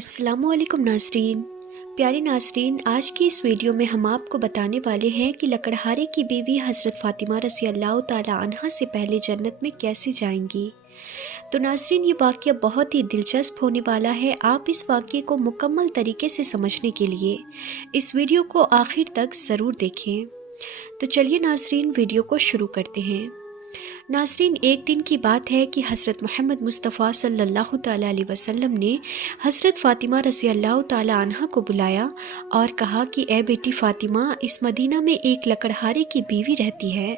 अस्सलामु अलैकुम नाज़रीन। प्यारे नाज़रीन, आज की इस वीडियो में हम आपको बताने वाले हैं कि लकड़हारे की बीवी हज़रत फ़ातिमा रज़ी अल्लाह ताला अन्हा से पहले जन्नत में कैसे जाएंगी। तो नाज़रीन, ये वाक़या बहुत ही दिलचस्प होने वाला है। आप इस वाक़ये को मुकम्मल तरीके से समझने के लिए इस वीडियो को आखिर तक ज़रूर देखें। तो चलिए नाज़रीन, वीडियो को शुरू करते हैं। नाज़रीन, एक दिन की बात है कि हज़रत मोहम्मद मुस्तफ़ा सल्लल्लाहु ताला अलैहि वसल्लम ने हज़रत फ़ातिमा रज़ी अल्लाह ताला अन्हा को बुलाया और कहा कि ए बेटी फ़ातिमा, इस मदीना में एक लकड़हारे की बीवी रहती है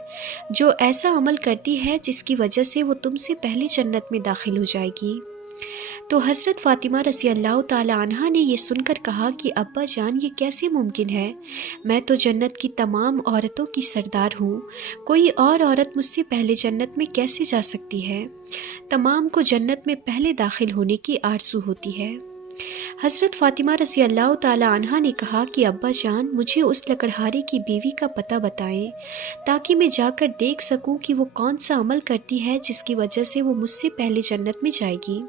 जो ऐसा अमल करती है जिसकी वजह से वो तुमसे पहले जन्नत में दाखिल हो जाएगी। तो हज़रत फ़ातिमा रज़ी अल्लाह ताला अन्हा ने ये सुनकर कहा कि अब्बा जान, ये कैसे मुमकिन है? मैं तो जन्नत की तमाम औरतों की सरदार हूँ, कोई और औरत मुझसे पहले जन्नत में कैसे जा सकती है? तमाम को जन्नत में पहले दाखिल होने की आरज़ू होती है। हज़रत फ़ातिमा रज़ी अल्लाह ताला अन्हा ने कहा कि अब्बा जान, मुझे उस लकड़हारे की बीवी का पता बताएं ताकि मैं जाकर देख सकूं कि वो कौन सा अमल करती है जिसकी वजह से वो मुझसे पहले जन्नत में जाएगी।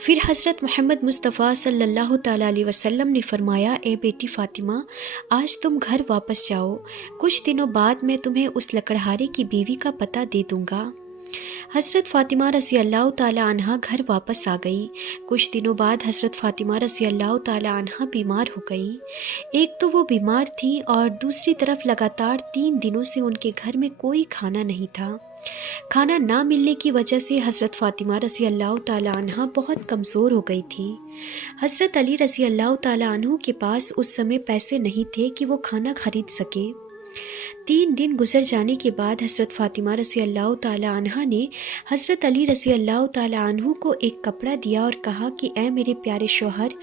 फिर हज़रत मोहम्मद मुस्तफ़ा सल्लल्लाहु ताला अलैहि वसल्लम ने फरमाया, ए बेटी फ़ातिमा, आज तुम घर वापस जाओ, कुछ दिनों बाद मैं तुम्हें उस लकड़हारे की बीवी का पता दे दूँगा। हज़रत फ़ातिमा रज़ी अल्लाह ताला अन्हा घर वापस आ गई। कुछ दिनों बाद हज़रत फ़ातिमा रज़ी अल्लाह ताला अन्हा बीमार हो गई। एक तो वो बीमार थी और दूसरी तरफ लगातार 3 दिनों से उनके घर में कोई खाना नहीं था। खाना ना मिलने की वजह से हज़रत फ़ातिमा रज़ी अल्लाह ताला अन्हा बहुत कमज़ोर हो गई थी। हज़रत अली रज़ी अल्लाह ताला अन्हु के पास उस समय पैसे नहीं थे कि वो खाना खरीद सकें। 3 दिन गुजर जाने के बाद हज़रत फ़ातिमा रज़ी अल्लाह ताला अन्हा ने हज़रत अली रज़ी अल्लाह ताला अन्हु को एक कपड़ा दिया और कहा कि ए मेरे प्यारे शौहर,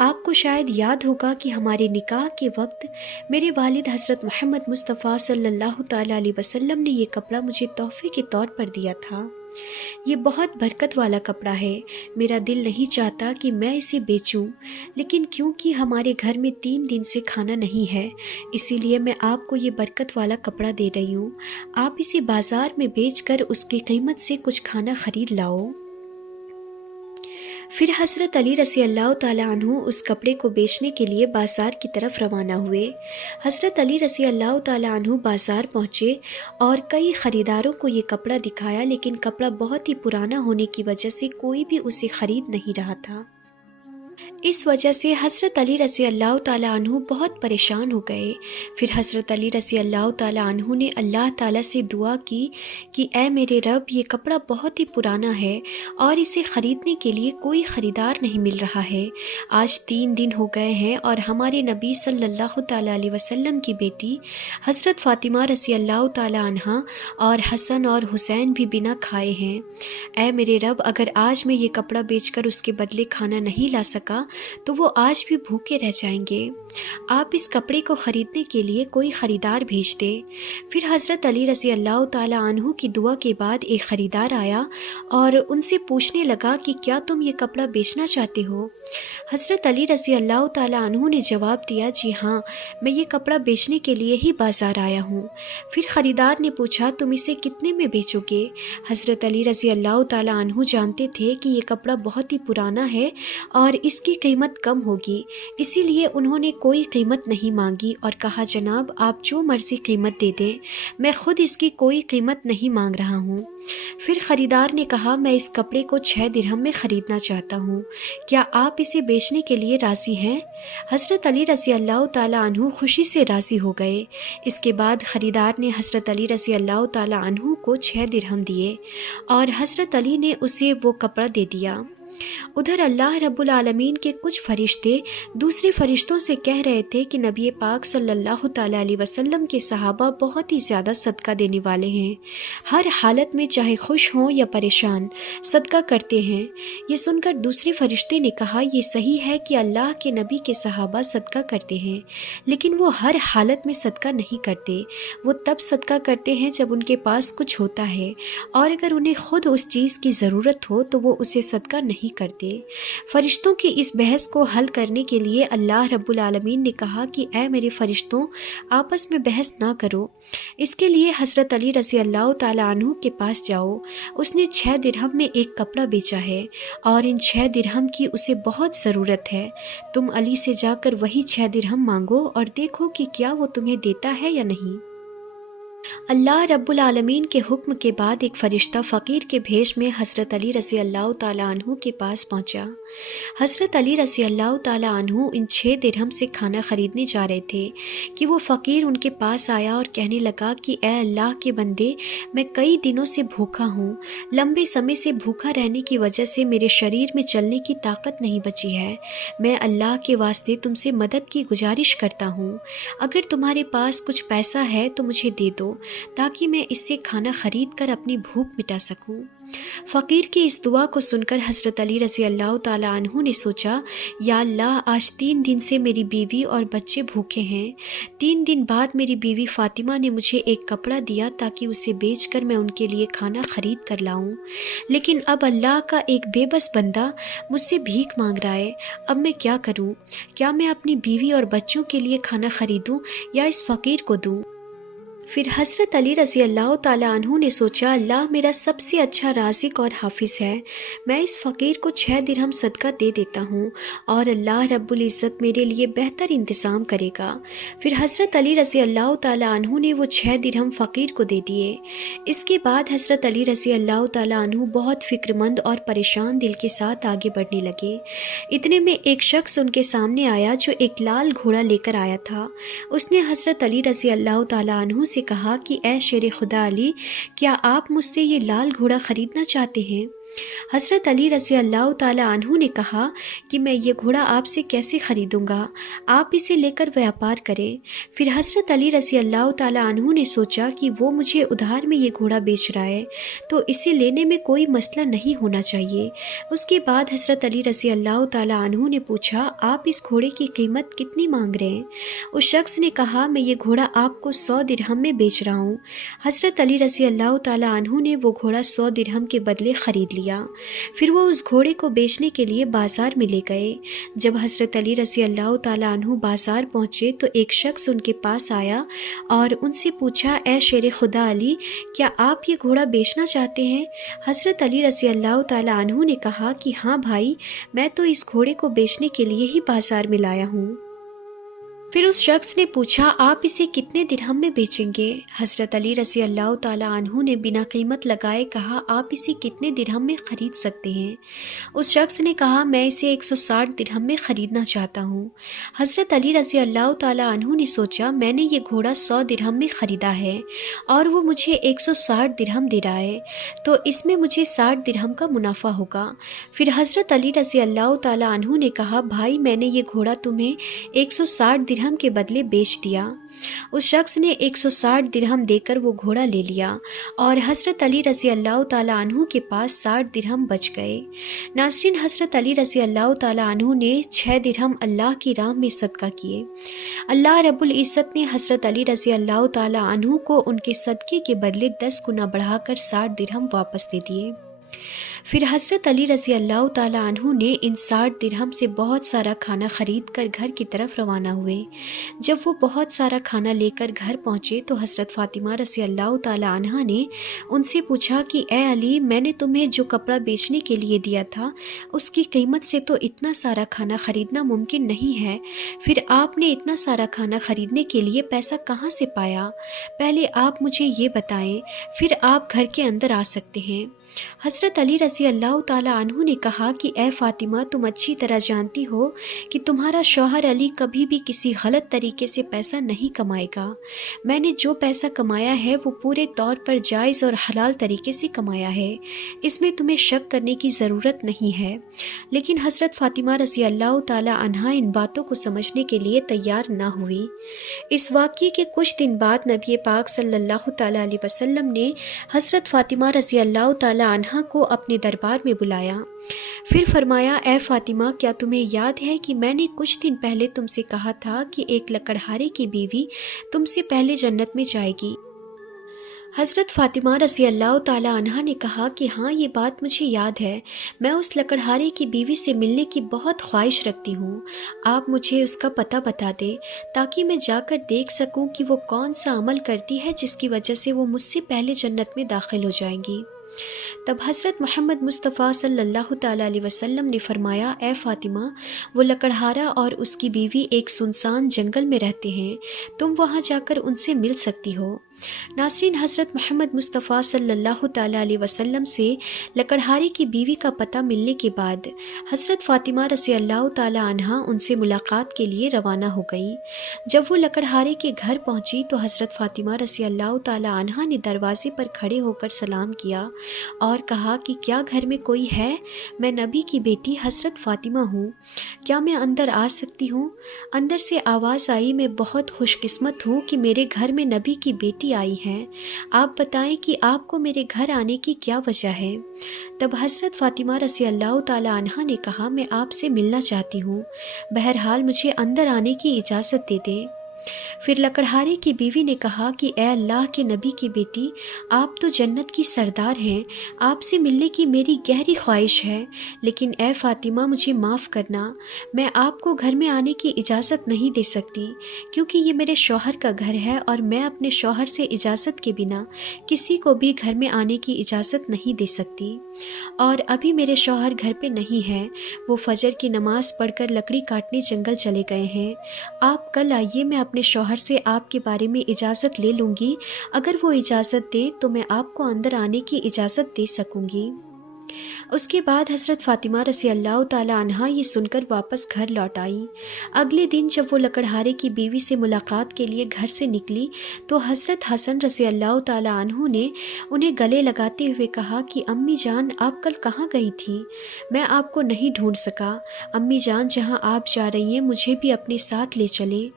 आपको शायद याद होगा कि हमारे निकाह के वक्त मेरे वालिद हज़रत मोहम्मद मुस्तफ़ा सल्लल्लाहु ताला अलैहि वसल्लम ने ये कपड़ा मुझे तोहफ़े के तौर पर दिया था। ये बहुत बरकत वाला कपड़ा है। मेरा दिल नहीं चाहता कि मैं इसे बेचूं, लेकिन क्योंकि हमारे घर में 3 दिन से खाना नहीं है, इसीलिए मैं आपको ये बरकत वाला कपड़ा दे रही हूँ। आप इसे बाज़ार में बेचकर उसकी कीमत से कुछ खाना खरीद लाओ। फिर हज़रत अली रज़ी अल्लाह ताला अन्हु उस कपड़े को बेचने के लिए बाज़ार की तरफ रवाना हुए। हज़रत अली रज़ी अल्लाह ताला अन्हु बाज़ार पहुँचे और कई ख़रीदारों को ये कपड़ा दिखाया, लेकिन कपड़ा बहुत ही पुराना होने की वजह से कोई भी उसे ख़रीद नहीं रहा था। इस वजह से हज़रत अली रज़ी अल्लाह ताला अन्हु बहुत परेशान हो गए। फिर हज़रत अली रज़ी अल्लाह ताला अन्हु ने अल्लाह ताला से दुआ की कि ए मेरे रब, ये कपड़ा बहुत ही पुराना है और इसे ख़रीदने के लिए कोई ख़रीदार नहीं मिल रहा है। आज 3 दिन हो गए हैं और हमारे नबी सल्लल्लाहु ताला अलैहि वसल्लम की बेटी हज़रत फ़ातिमा रज़ी अल्लाह ताला अन्हा और हसन और हुसैन भी बिना खाए हैं। ए मेरे रब, अगर आज मैं ये कपड़ा बेचकर उसके बदले खाना नहीं ला सका तो वो आज भी भूखे रह जाएंगे। आप इस कपड़े को ख़रीदने के लिए कोई ख़रीदार भेज दे। फिर हज़रत अली रज़ी अल्लाह ताला अन्हु की दुआ के बाद एक ख़रीदार आया और उनसे पूछने लगा कि क्या तुम ये कपड़ा बेचना चाहते हो? हज़रत अली रज़ी अल्लाह ताला अन्हु ने जवाब दिया, जी हाँ, मैं ये कपड़ा बेचने के लिए ही बाज़ार आया हूँ। फिर ख़रीदार ने पूछा, तुम इसे कितने में बेचोगे? हज़रत अली रज़ी अल्लाह ताला अन्हु जानते थे कि ये कपड़ा बहुत ही पुराना है और इसकी कीमत कम होगी, इसीलिए उन्होंने कोई कीमत नहीं मांगी और कहा, जनाब आप जो मर्ज़ी कीमत दे दें, मैं ख़ुद इसकी कोई कीमत नहीं मांग रहा हूँ। फिर ख़रीदार ने कहा, मैं इस कपड़े को 6 दिरहम में ख़रीदना चाहता हूँ, क्या आप इसे बेचने के लिए राज़ी हैं? हज़रत अली रज़ी अल्लाह ताला अन्हु खुशी से राज़ी हो गए। इसके बाद ख़रीदार ने हज़रत अली रज़ी अल्लाह ताला अन्हु को 6 दिरहम दिए और हज़रत अली ने उसे वो कपड़ा दे दिया। उधर अल्लाह रब्बुल आलमीन के कुछ फरिश्ते दूसरे फरिश्तों से कह रहे थे कि नबी पाक सल्लल्लाहु ताला अलैहि वसल्लम के सहाबा बहुत ही ज़्यादा सदका देने वाले हैं, हर हालत में चाहे खुश हों या परेशान सदका करते हैं। ये सुनकर दूसरे फरिश्ते ने कहा, ये सही है कि अल्लाह के नबी के सहाबा सदका करते हैं, लेकिन वो हर हालत में सदका नहीं करते। वो तब सदका करते हैं जब उनके पास कुछ होता है, और अगर उन्हें खुद उस चीज़ की ज़रूरत हो तो वो उसे सदका नहीं نہیں کرتے۔ فرشتوں کی اس بحث کو حل کرنے کے لیے اللہ رب العالمین نے کہا کہ اے میرے فرشتوں، آپس میں بحث نہ کرو، اس کے لیے حضرت علی رضی اللہ تعالیٰ عنہ کے پاس جاؤ، اس نے 6 درہم میں ایک کپڑا بیچا ہے اور ان 6 درہم کی اسے بہت ضرورت ہے، تم علی سے جا کر وہی 6 درہم مانگو اور دیکھو کہ کیا وہ تمہیں دیتا ہے یا نہیں۔ اللہ رب العالمین کے حکم کے بعد ایک فرشتہ فقیر کے بھیش میں حضرت علی رضی اللہ تعالیٰ عنہ کے پاس پہنچا۔ حضرت علی رضی اللہ تعالیٰ عنہ ان 6 درہم سے کھانا خریدنے جا رہے تھے کہ وہ فقیر ان کے پاس آیا اور کہنے لگا کہ اے اللہ کے بندے، میں کئی دنوں سے بھوکا ہوں، لمبے سمے سے بھوکا رہنے کی وجہ سے میرے شریر میں چلنے کی طاقت نہیں بچی ہے، میں اللہ کے واسطے تم سے مدد کی گزارش کرتا ہوں، اگر تمہارے پاس کچھ پیسہ ہے تو مجھے دے دو تاکہ میں اس سے کھانا خرید کر اپنی بھوک مٹا سکوں۔ فقیر کی اس دعا کو سن کر حضرت علی رضی اللہ تعالیٰ عنہ نے سوچا، یا اللہ، آج 3 دن سے میری بیوی اور بچے بھوکے ہیں، 3 دن بعد میری بیوی فاطمہ نے مجھے ایک کپڑا دیا تاکہ اسے بیچ کر میں ان کے لیے کھانا خرید کر لاؤں، لیکن اب اللہ کا ایک بے بس بندہ مجھ سے بھیک مانگ رہا ہے، اب میں کیا کروں؟ کیا میں اپنی بیوی اور بچوں کے لیے کھانا خریدوں یا اس فقیر کو دوں؟ پھر حضرت علی رضی اللہ تعالیٰ عنہ نے سوچا، اللہ میرا سب سے اچھا رازق اور حافظ ہے، میں اس فقیر کو 6 درہم صدقہ دے دیتا ہوں اور اللہ رب العزت میرے لیے بہتر انتظام کرے گا۔ پھر حضرت علی رضی اللہ تعالیٰ عنہ نے وہ 6 درہم فقیر کو دے دیے۔ اس کے بعد حضرت علی رضی اللہ تعالیٰ عنہ بہت فکر مند اور پریشان دل کے ساتھ آگے بڑھنے لگے۔ اتنے میں ایک شخص ان کے سامنے آیا جو ایک لال گھوڑا لے کر آیا تھا۔ اس نے حضرت علی رضی اللہ تعالیٰ عنہ سے کہا کہ اے شیر خدا علی، کیا آپ مجھ سے یہ لال گھوڑا خریدنا چاہتے ہیں؟ حضرت علی رضی اللہ تعالیٰ عنہ نے کہا کہ میں یہ گھوڑا آپ سے کیسے خریدوں گا، آپ اسے لے کر ویاپار کریں۔ پھر حضرت علی رضی اللہ تعالیٰ عنہ نے سوچا کہ وہ مجھے ادھار میں یہ گھوڑا بیچ رہا ہے تو اسے لینے میں کوئی مسئلہ نہیں ہونا چاہیے۔ اس کے بعد حضرت علی رضی اللہ تعالیٰ عنہ نے پوچھا، آپ اس گھوڑے کی قیمت کتنی مانگ رہے ہیں؟ اس شخص نے کہا، میں یہ گھوڑا آپ کو 100 درہم میں بیچ رہا ہوں۔ حضرت علی رضی اللہ تعالیٰ عنہ نے وہ گھوڑا 100 درہم کے بدلے خرید لیا۔ پھر وہ اس گھوڑے کو بیچنے کے لیے بازار میں لے گئے۔ جب حضرت علی رضی اللہ تعالیٰ عنہ بازار پہنچے تو ایک شخص ان کے پاس آیا اور ان سے پوچھا، اے شیر خدا علی، کیا آپ یہ گھوڑا بیچنا چاہتے ہیں؟ حضرت علی رضی اللہ تعالیٰ عنہ نے کہا کہ ہاں بھائی، میں تو اس گھوڑے کو بیچنے کے لیے ہی بازار میں لایا ہوں۔ پھر اس شخص نے پوچھا، آپ اسے کتنے درہم میں بیچیں گے؟ حضرت علی رضی اللہ تعالیٰ عنہ نے بنا قیمت لگائے کہا، آپ اسے کتنے درہم میں خرید سکتے ہیں؟ اس شخص نے کہا، میں اسے 160 درہم میں خریدنا چاہتا ہوں۔ حضرت علی رضی اللہ تعالیٰ عنہ نے سوچا، میں نے یہ گھوڑا 100 درہم میں خریدا ہے اور وہ مجھے 160 درہم دے رہا ہے، تو اس میں مجھے 60 درہم کا منافع ہوگا۔ پھر حضرت علی رضی اللہ تعالیٰ عنہ نے کہا، بھائی میں نے یہ گھوڑا تمہیں 160 درہم کے بدلے بیچ دیا۔ اس شخص نے 160 درہم دے کر وہ گھوڑا لے لیا اور حضرت علی رضی اللہ تعالیٰ عنہ کے پاس 60 درہم بچ گئے۔ ناظرین، حضرت علی رضی اللہ تعالیٰ عنہ نے 6 درہم اللہ کی راہ میں صدقہ کیے۔ اللہ رب العزت نے حضرت علی رضی اللہ تعالیٰ عنہ کو ان کے صدقے کے بدلے 10 گنا بڑھا کر 60 درہم واپس دے دیے۔ پھر حضرت علی رضی اللہ تعالیٰ عنہ نے ان 60 درہم سے بہت سارا کھانا خرید کر گھر کی طرف روانہ ہوئے۔ جب وہ بہت سارا کھانا لے کر گھر پہنچے تو حضرت فاطمہ رضی اللہ تعالیٰ عنہا نے ان سے پوچھا کہ اے علی، میں نے تمہیں جو کپڑا بیچنے کے لیے دیا تھا اس کی قیمت سے تو اتنا سارا کھانا خریدنا ممکن نہیں ہے، پھر آپ نے اتنا سارا کھانا خریدنے کے لیے پیسہ کہاں سے پایا؟ پہلے آپ مجھے یہ بتائیں، پھر آپ گھر کے اندر آ سکتے ہیں۔ حضرت علی رضی اللہ تعالیٰ عنہ نے کہا کہ اے فاطمہ، تم اچھی طرح جانتی ہو کہ تمہارا شوہر علی کبھی بھی کسی غلط طریقے سے پیسہ نہیں کمائے گا۔ میں نے جو پیسہ کمایا ہے وہ پورے طور پر جائز اور حلال طریقے سے کمایا ہے، اس میں تمہیں شک کرنے کی ضرورت نہیں ہے۔ لیکن حضرت فاطمہ رضی اللہ تعالیٰ عنہا ان باتوں کو سمجھنے کے لیے تیار نہ ہوئی۔ اس واقعے کے کچھ دن بعد نبی پاک صلی اللہ تعالیٰ علیہ وسلم نے حضرت فاطمہ رضی اللہ تعالیٰ عنہا کو اپنے دربار میں بلایا۔ پھر فرمایا، اے فاطمہ، کیا تمہیں یاد ہے کہ میں نے کچھ دن پہلے تم سے کہا تھا کہ ایک لکڑہارے کی بیوی تم سے پہلے جنت میں جائے گی؟ हज़रत फ़ातिमा रज़ी अल्लाह ताला अन्हा ने कहा कि हाँ, ये बात मुझे याद है। मैं उस लकड़हारे की बीवी से मिलने की बहुत ख्वाहिश रखती हूँ। आप मुझे उसका पता बता दें ताकि मैं जाकर देख सकूँ कि वो कौन सा अमल करती है जिसकी वजह से वो मुझसे पहले जन्नत में दाखिल हो जाएंगी। तब हज़रत मोहम्मद मुस्तफ़ा सल्लल्लाहु ताला अलैहि वसल्लम ने फरमाया, ए फ़ातिमा, वो लकड़हारा और उसकी बीवी एक सुनसान जंगल में रहते हैं, तुम वहाँ जाकर उनसे मिल सकती हो। नाज़रीन, हज़रत मोहम्मद मुस्तफ़ा सल्लल्लाहु ताला अलैहि वसल्लम से लकड़हारे की बीवी का पता मिलने के बाद हज़रत फ़ातिमा रज़ी अल्लाह ताला अन्हा उनसे मुलाकात के लिए रवाना हो गई। जब वो लकड़हारे के घर पहुंची तो हज़रत फ़ातिमा रज़ी अल्लाह ताला अन्हा ने दरवाज़े पर खड़े होकर सलाम किया और कहा कि क्या घर में कोई है? मैं नबी की बेटी हज़रत फ़ातिमा हूँ, क्या मैं अंदर आ सकती हूँ? अंदर से आवाज़ आई, मैं बहुत खुशकिस्मत हूँ कि मेरे घर में नबी की बेटी आई हैं। आप बताएं कि आपको मेरे घर आने की क्या वजह है? तब हज़रत फ़ातिमा रज़ी अल्लाह ताला अन्हा ने कहा, मैं आपसे मिलना चाहती हूँ, बहरहाल मुझे अंदर आने की इजाज़त दे दें। फिर लकड़हारे की बीवी ने कहा कि ए अल्लाह के नबी की बेटी, आप तो जन्नत की सरदार हैं, आपसे मिलने की मेरी गहरी ख्वाहिश है, लेकिन ए फ़ातिमा, मुझे माफ़ करना, मैं आपको घर में आने की इजाज़त नहीं दे सकती क्योंकि ये मेरे शौहर का घर है और मैं अपने शौहर से इजाज़त के बिना किसी को भी घर में आने की इजाज़त नहीं दे सकती। और अभी मेरे शौहर घर पे नहीं हैं, वो फजर की नमाज़ पढ़कर लकड़ी काटने जंगल चले गए हैं। आप कल आइए, मैं अपने शौहर से आपके बारे में इजाज़त ले लूँगी। अगर वो इजाज़त दे तो मैं आपको अंदर आने की इजाज़त दे सकूँगी। उसके बाद हज़रत फ़ातिमा रज़ी अल्लाह ताला अन्हा ये सुनकर वापस घर लौट आई। अगले दिन जब वो लकड़हारे की बीवी से मुलाकात के लिए घर से निकली तो हज़रत हसन रज़ी अल्लाह ताला अन्हु ने उन्हें गले लगाते हुए कहा कि अम्मी जान, आप कल कहाँ गई थी? मैं आपको नहीं ढूंढ सका। अम्मी जान, जहाँ आप जा रही हैं मुझे भी अपने साथ ले चलें।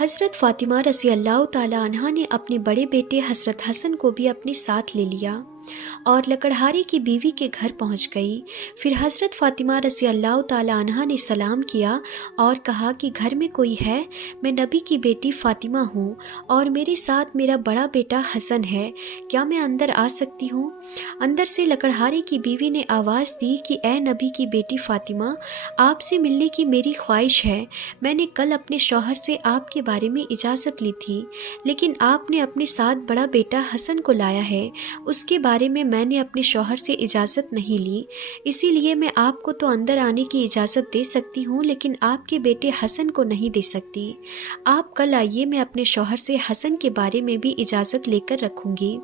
हज़रत फ़ातिमा रज़ी अल्लाह ताला अन्हा ने अपने बड़े बेटे हज़रत हसन को भी अपने साथ ले लिया और लकड़हारे की बीवी के घर पहुंच गई। फिर हज़रत फ़ातिमा रज़ी अल्लाह ताला अन्हा ने सलाम किया और कहा कि घर में कोई है? मैं नबी की बेटी फ़ातिमा हूँ और मेरे साथ मेरा बड़ा बेटा हसन है, क्या मैं अंदर आ सकती हूँ? अंदर से लकड़हारे की बीवी ने आवाज़ दी कि ए नबी की बेटी फ़ातिमा, आपसे मिलने की मेरी ख्वाहिश है। मैंने कल अपने शौहर से आपके बारे में इजाज़त ली थी, लेकिन आपने अपने साथ बड़ा बेटा हसन को लाया है, उसके बारे में मैंने अपने शौहर से इजाज़त नहीं ली, इसीलिए मैं आपको तो अंदर आने की इजाज़त दे सकती हूँ लेकिन आपके बेटे हसन को नहीं दे सकती। आप कल आइए, मैं अपने शौहर से हसन के बारे में भी इजाज़त लेकर रखूँगी।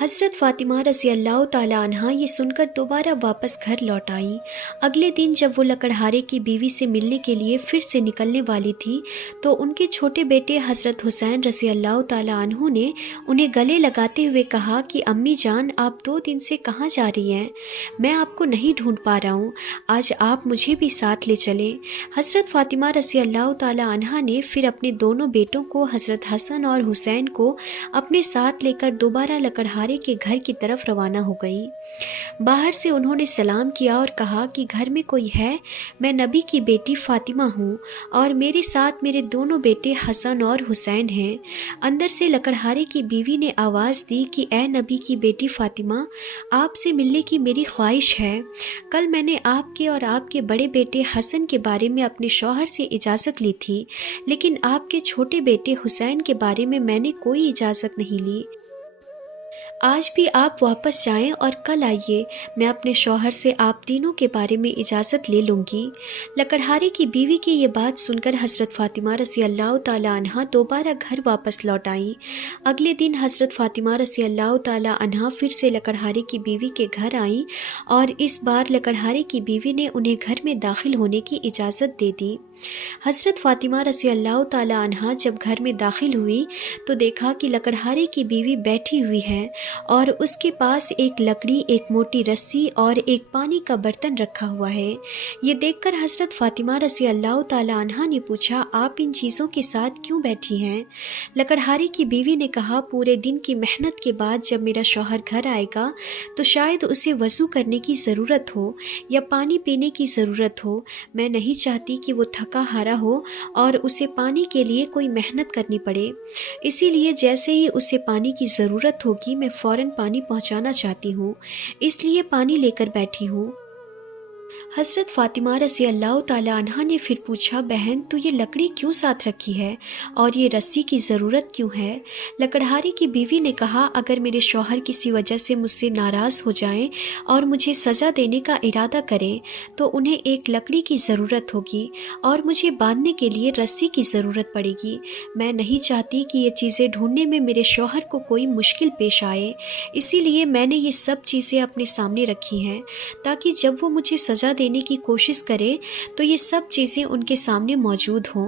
हज़रत फ़ातिमा रज़ी अल्लाह ताला अन्हा ये सुनकर दोबारा वापस घर लौट आई। अगले दिन जब वो लकड़हारे की बीवी से मिलने के लिए फिर से निकलने वाली थी तो उनके छोटे बेटे हज़रत हुसैन रज़ी अल्लाह ताला अन्हु ने उन्हें गले लगाते हुए कहा कि अम्मी जान, आप 2 दिन से कहाँ जा रही हैं? मैं आपको नहीं ढूंढ पा रहा हूँ, आज आप मुझे भी साथ ले चलें। हज़रत फ़ातिमा रज़ी अल्लाह ताला अन्हा ने फिर अपने दोनों बेटों को, हज़रत हसन और हुसैन को, अपने साथ लेकर दोबारा लकड़हारे के घर की तरफ रवाना हो गई। बाहर से उन्होंने सलाम किया और कहा कि घर में कोई है? मैं नबी की बेटी फ़ातिमा हूँ और मेरे साथ मेरे दोनों बेटे हसन और हुसैन हैं। अंदर से लकड़हारे की बीवी ने आवाज़ दी कि ए नबी की बेटी फ़ातिमा, आपसे मिलने की मेरी ख्वाहिश है। कल मैंने आपके और आपके बड़े बेटे हसन के बारे में अपने शौहर से इजाज़त ली थी, लेकिन आपके छोटे बेटे हुसैन के बारे में मैंने कोई इजाज़त नहीं ली। आज भी आप वापस जाएं और कल आइए, मैं अपने शौहर से आप तीनों के बारे में इजाज़त ले लूँगी। लकड़हारे की बीवी की ये बात सुनकर हज़रत फ़ातिमा रज़ी अल्लाह ताला अन्हा दोबारा घर वापस लौट आईं। अगले दिन हज़रत फ़ातिमा रज़ी अल्लाह ताला अन्हा फिर से लकड़हारे की बीवी के घर आईं और इस बार लकड़हारे की बीवी ने उन्हें घर में दाखिल होने की इजाज़त दे दी। हज़रत फ़ातिमा रज़ी अल्लाह ताला अन्हा जब घर में दाखिल हुई तो देखा कि लकड़हारे की बीवी बैठी हुई है और उसके पास एक लकड़ी, एक मोटी रस्सी और एक पानी का बर्तन रखा हुआ है। ये देखकर हज़रत फ़ातिमा रज़ी अल्लाह ताला अन्हा ने पूछा, आप इन चीज़ों के साथ क्यों बैठी हैं? लकड़हारे की बीवी ने कहा, पूरे दिन की मेहनत के बाद जब मेरा शौहर घर आएगा तो शायद उसे वज़ू करने की ज़रूरत हो या पानी पीने की ज़रूरत हो। मैं नहीं चाहती कि वो थका थका हारा हो और उसे पानी के लिए कोई मेहनत करनी पड़े। इसीलिए जैसे ही उसे पानी की ज़रूरत होगी मैं फ़ौरन पानी पहुंचाना चाहती हूँ, इसलिए पानी लेकर बैठी हूँ। हज़रत फ़ातिमा रज़ी अल्लाह ताला अन्हा ने फिर पूछा, बहन तू ये लकड़ी क्यों साथ रखी है और ये रस्सी की ज़रूरत क्यों है? लकड़हारे की बीवी ने कहा, अगर मेरे शौहर किसी वजह से मुझसे नाराज़ हो जाएं और मुझे सज़ा देने का इरादा करें तो उन्हें एक लकड़ी की ज़रूरत होगी और मुझे बांधने के लिए रस्सी की ज़रूरत पड़ेगी। मैं नहीं चाहती कि ये चीज़ें ढूंढने में मेरे शौहर को कोई मुश्किल पेश आए, इसीलिए मैंने ये सब चीज़ें अपने सामने रखी हैं ताकि जब वो मुझे सज़ा देने की कोशिश करे तो ये सब चीज़ें उनके सामने मौजूद हों।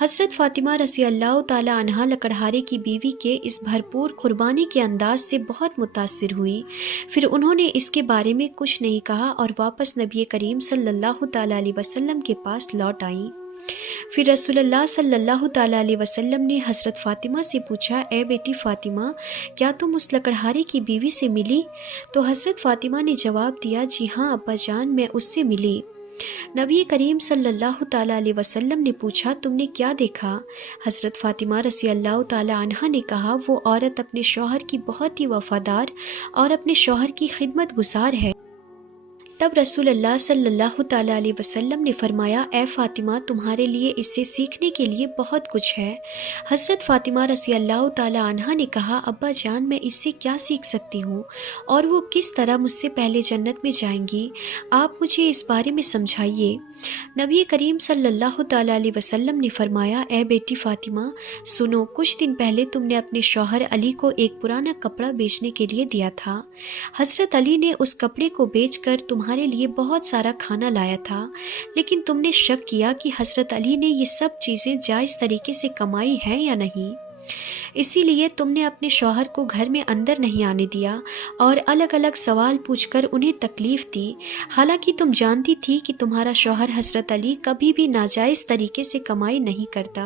हज़रत फ़ातिमा रज़ी अल्लाह ताला अन्हा लकड़हारे की बीवी के इस भरपूर कुर्बानी के अंदाज से बहुत मुतासिर हुई। फिर उन्होंने इसके बारे में कुछ नहीं कहा और वापस नबी करीम सल्लल्लाहु ताला अलैहि वसल्लम के पास लौट आईं। फिर रसूलुल्लाह सल्लल्लाहु ताला अलैहि वसल्लम ने हज़रत फ़ातिमा से पूछा, ए बेटी फ़ातिमा, क्या तुम उस लकड़हारे की बीवी से मिली? तो हज़रत फ़ातिमा ने जवाब दिया, जी हाँ अब्बा जान, मैं उससे मिली। नबी करीम सल्लल्लाहु ताला अलैहि वसल्लम ने पूछा, तुमने क्या देखा? हज़रत फ़ातिमा रज़ी अल्लाह ताला अन्हा ने कहा, वो औरत अपने शौहर की बहुत ही वफ़ादार और अपने शौहर की खिदमत गुजार है। तब रसूलुल्लाह सल्लल्लाहु ताला अलैहि वसल्लम ने फरमाया, ए फ़ातिमा, तुम्हारे लिए इससे सीखने के लिए बहुत कुछ है। हज़रत फ़ातिमा रज़ी अल्लाह ताला अन्हा ने कहा, अब्बा जान, मैं इससे क्या सीख सकती हूँ और वो किस तरह मुझसे पहले जन्नत में जाएंगी? आप मुझे इस बारे में समझाइए। नबी करीम सल्लल्लाहु ताला अलैहि वसल्लम ने फरमाया, ए बेटी फ़ातिमा, सुनो, कुछ दिन पहले तुमने अपने शौहर अली को एक पुराना कपड़ा बेचने के लिए दिया था। हज़रत अली ने उस कपड़े को बेचकर तुम्हारे लिए बहुत सारा खाना लाया था, लेकिन तुमने शक किया कि हज़रत अली ने ये सब चीज़ें जायज़ तरीके से कमाई हैं या नहीं, इसीलिए तुमने अपने शौहर को घर में अंदर नहीं आने दिया और अलग अलग सवाल पूछकर उन्हें तकलीफ़ दी, हालांकि तुम जानती थी कि तुम्हारा शौहर हज़रत अली कभी भी नाजायज़ तरीके से कमाई नहीं करता।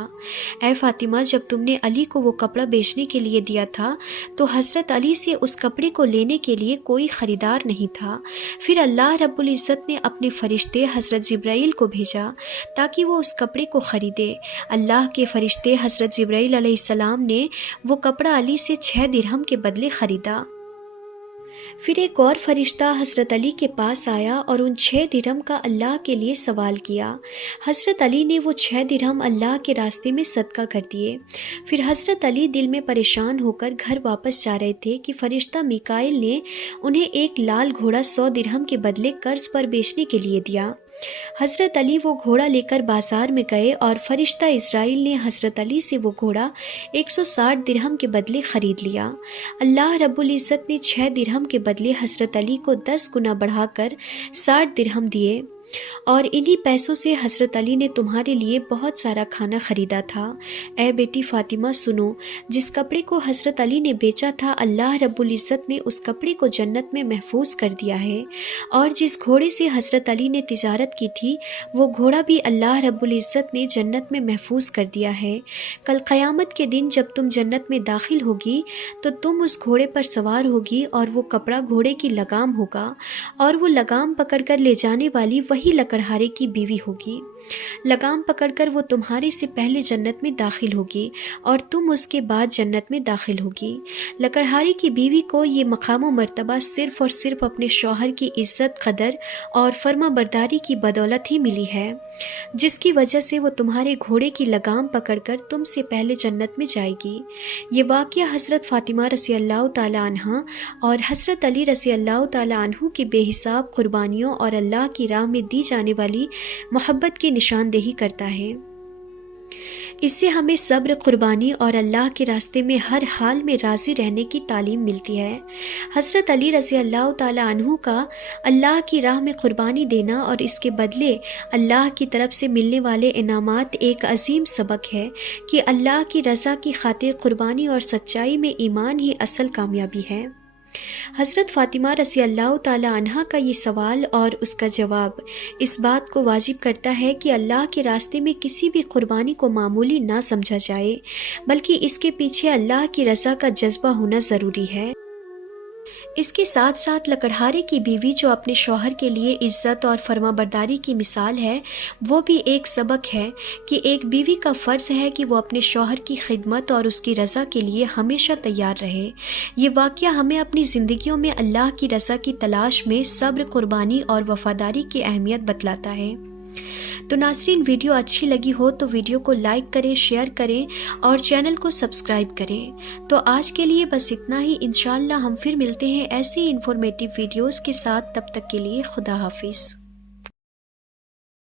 ऐ फ़ातिमा, जब तुमने अली को वो कपड़ा बेचने के लिए दिया था तो हज़रत अली से उस कपड़े को लेने के लिए कोई ख़रीदार नहीं था। फिर अल्लाह रब्बुल इज़्ज़त ने अपने फ़रिश्ते हज़रत जिब्राईल को भेजा ताकि वो उस कपड़े को ख़रीदे। अल्लाह के फ़रिश्ते हज़रत जिब्राईल अलैहिस्सलाम ने वो कपड़ा अली से 6 दिरहम के बदले ख़रीदा। फिर एक और फरिश्ता हज़रत अली के पास आया और उन 6 दिरहम का अल्लाह के लिए सवाल किया। हज़रत अली ने वो 6 दिरहम अल्लाह के रास्ते में सदका कर दिए। फिर हज़रत अली दिल में परेशान होकर घर वापस जा रहे थे कि फ़रिश्ता मिकाइल ने उन्हें एक लाल घोड़ा 100 दिरहम के बदले कर्ज पर बेचने के लिए दिया। हज़रत अली वो घोड़ा लेकर बाज़ार में गए और फ़रिश्ता इज़राइल ने हज़रत अली से वो घोड़ा 160 दिरहम के बदले ख़रीद लिया। अल्लाह रब्बुल इज़्ज़त ने 6 दिरहम के बदले हज़रत अली को 10 गुना बढ़ाकर 60 दिरहम दिए और इन्हीं पैसों से हज़रत अली ने तुम्हारे लिए बहुत सारा खाना ख़रीदा था। ए बेटी फ़ातिमा, सुनो, जिस कपड़े को हज़रत अली ने बेचा था अल्लाह रब्बुल इज़्ज़त ने उस कपड़े को जन्नत में महफूज कर दिया है, और जिस घोड़े से हज़रत अली ने तिजारत की थी वो घोड़ा भी अल्लाह रब्बुल इज़्ज़त ने जन्नत में महफूज कर दिया है। कल क़यामत के दिन जब तुम जन्नत में दाखिल होगी तो तुम उस घोड़े पर सवार होगी और वो कपड़ा घोड़े की लगाम होगा और वो लगाम पकड़कर ले जाने वाली वही लकड़हारे की बीवी होगी। लगाम पकड़कर वो तुम्हारे से पहले जन्नत में दाखिल होगी और तुम उसके बाद जन्नत में दाखिल होगी। लकड़हारे की बीवी को ये मकाम व मर्तबा सिर्फ़ और सिर्फ अपने शौहर की इज़्ज़त, कदर और फर्मा बरदारी की बदौलत ही मिली है, जिसकी वजह से वो तुम्हारे घोड़े की लगाम पकड़कर तुमसे पहले जन्नत में जाएगी। ये वाक़या हज़रत फ़ातिमा रज़ी अल्लाह ताला अन्हा और हज़रत अली रज़ी अल्लाह ताला अन्हु की बेहिसाब कुर्बानियों और अल्लाह की राह में दी जाने वाली मोहब्बत की निशानदेही करता है। इससे हमें सब्र, कुर्बानी और अल्लाह के रास्ते में हर हाल में राज़ी रहने की तालीम मिलती है। हज़रत अली रज़ी अल्लाह ताला अन्हु का अल्लाह की राह में कुर्बानी देना और इसके बदले अल्लाह की तरफ से मिलने वाले इनामात एक अजीम सबक है कि अल्लाह की रज़ा की खातिर कुर्बानी और सच्चाई में ईमान ही असल कामयाबी है। हज़रत फ़ातिमा रज़ी अल्लाह ताला अन्हा का ये सवाल और उसका जवाब इस बात को वाजिब करता है कि अल्लाह के रास्ते में किसी भी कुर्बानी को मामूली ना समझा जाए, बल्कि इसके पीछे अल्लाह की रज़ा का जज्बा होना ज़रूरी है। اس کے ساتھ ساتھ لکڑہارے کی بیوی جو اپنے شوہر کے لیے عزت اور فرما برداری کی مثال ہے، وہ بھی ایک سبق ہے کہ ایک بیوی کا فرض ہے کہ وہ اپنے شوہر کی خدمت اور اس کی رضا کے لیے ہمیشہ تیار رہے۔ یہ واقعہ ہمیں اپنی زندگیوں میں اللہ کی رضا کی تلاش میں صبر، قربانی اور وفاداری کی اہمیت بتلاتا ہے۔ تو ناظرین، ویڈیو اچھی لگی ہو تو ویڈیو کو لائک کریں، شیئر کریں اور چینل کو سبسکرائب کریں۔ تو آج کے لیے بس اتنا ہی، انشاءاللہ ہم پھر ملتے ہیں ایسی انفارمیٹیو ویڈیوز کے ساتھ۔ تب تک کے لیے خدا حافظ۔